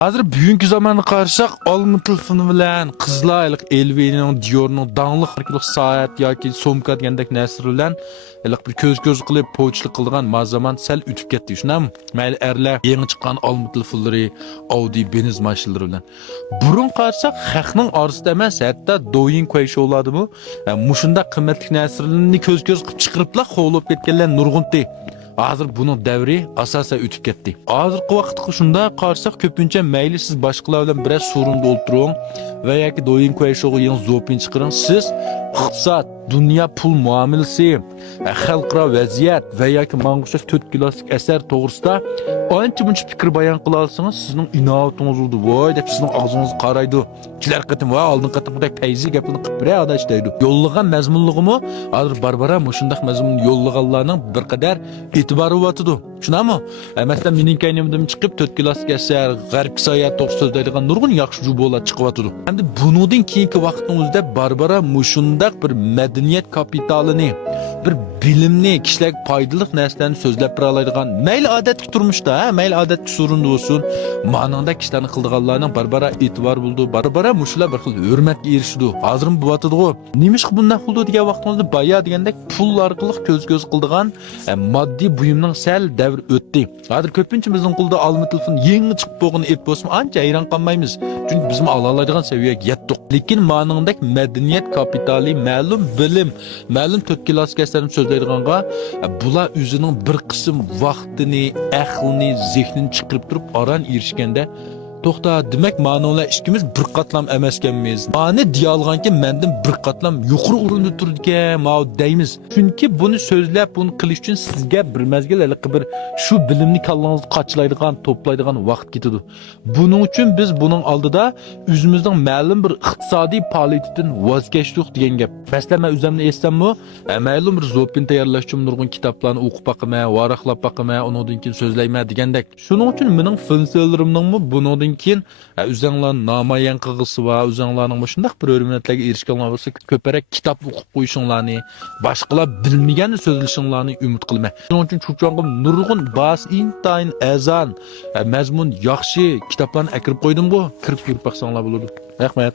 Hazır bugünkü zamanı qarşaq Almıtıl filmi bilan qizlar Elvining Diorning dangli harkılık saat yoki somka degandek narsa bilan bir ko'z qilib po'chlik qilgan mazaman sal o'tib ketdi. Shunami? Mayli erlar yangi chiqqan Almıtıl filmlari, Audi Benz mashinalari bilan. Burun qarşaq xalqning orasida emas, hatto do'yin qo'y showladimi? Mushunda qimmatli narsalarni ko'z qilib chiqiriblar, qo'lib ketganlar nurg'unti. Hazır bunun devri asasen ötüp gitti. Hazırki vaqtda shunda qarsak ko'pincha mayli siz boshqalar bilan biraz sorunda o'ltiring va yoki do'yin qo'yishiga yangi zopin chiqiring. Siz iqtisod, dunyo pul muomalasi, xalqaro vaziyat va yoki mang'ushak 4 klassik asar to'g'risida ancha-muncha fikr bayon qila olsangiz, sizning inovatingiz bo'ldi. Voy deb sizning og'zingizni qaraydi. Kelar qatim va oldin qatimdek payzi gapini qilib bir adash deydi. Yo'llagan mazmunligimi hozir barbara mushundaq mazmun yo'llaganlarning bir qadar e'tibori bo'tidi. Shunami? Masalan, mening kaynimdan chiqib 4 klassik asar, g'arb sayat to'g'risida so'zlaydigan nurg'un yaxshi jubolar chiqib o'tidi. Endi buningdan keyingi vaqtingizda barbara mushundaq bir madaniyat kapitalini, bir bilimni, kishilarga foydali narsalarni so'zlab bera oladigan, mayli odatga turmushda, mayli odatga surunda bo'lsin, ma'noda kishilarni qildiganlarning barbara e'tibor bo'ldi. Barbara mushular bir xil hurmatga erishdi. Hozir bu bo'tadi-ku. Nimishqa bunday qildi degan vaqtimizda baya degandek pul orqali ko'z qildigan moddiy buyumning sal davr o'tdi. Hozir ko'pincha bizning qo'lda Almıtıl film yangi chiqib bo'lgan ep bo'lsa, ancha hayron qolmaymiz. Chunki biz ola oladigan saviyaga yetdik. Lekin ma'nodek madaniyat kapitali, ma'lum bilim, ma'lum 4 klassik asarni so'zlaydiganga bular o'zining bir qism vaqtini, aqlini, zehnini chiqarib turib aran erishganda to'xta, demak ma'nolar ikkimiz bir qatlam emas ekanmiz. Ma'ni deyolganki mendan bir qatlam yuqori o'rinda turadigan ma'no deymiz. Chunki buni so'zlab, buni qilish uchun sizga bir mazgil bir shu bilimni kallangizga qachlaydigan, to'playdigan vaqt ketadi. Buning uchun biz buning oldida o'zimizning ma'lum bir iqtisodiy faoliyatdan voz kechdik degan gap. Masalan, men o'zimni esammi, ma'lum bir zopin tayyorlash uchun nurg'un kitoblarni o'qib boqaman, varaqlab boqaman, undan keyin so'zlayman degandek. Shuning uchun mening filmlarimning bundan keyin o'zinglarning namoyon qilg'isi va o'zinglarning shunday bir hurmatlarga erishganlar bo'lsa, ko'proq kitob o'qib qo'yishinglarni, boshqalar bilmaganini so'zlashinglarni umid qilaman. Shuning uchun chuchong'im nurg'un bas intayin azan mazmun yaxshi kitoblarni akirib qo'ydim-ku, kirib ko'rib baqsanglar bo'ladi. Rahmat.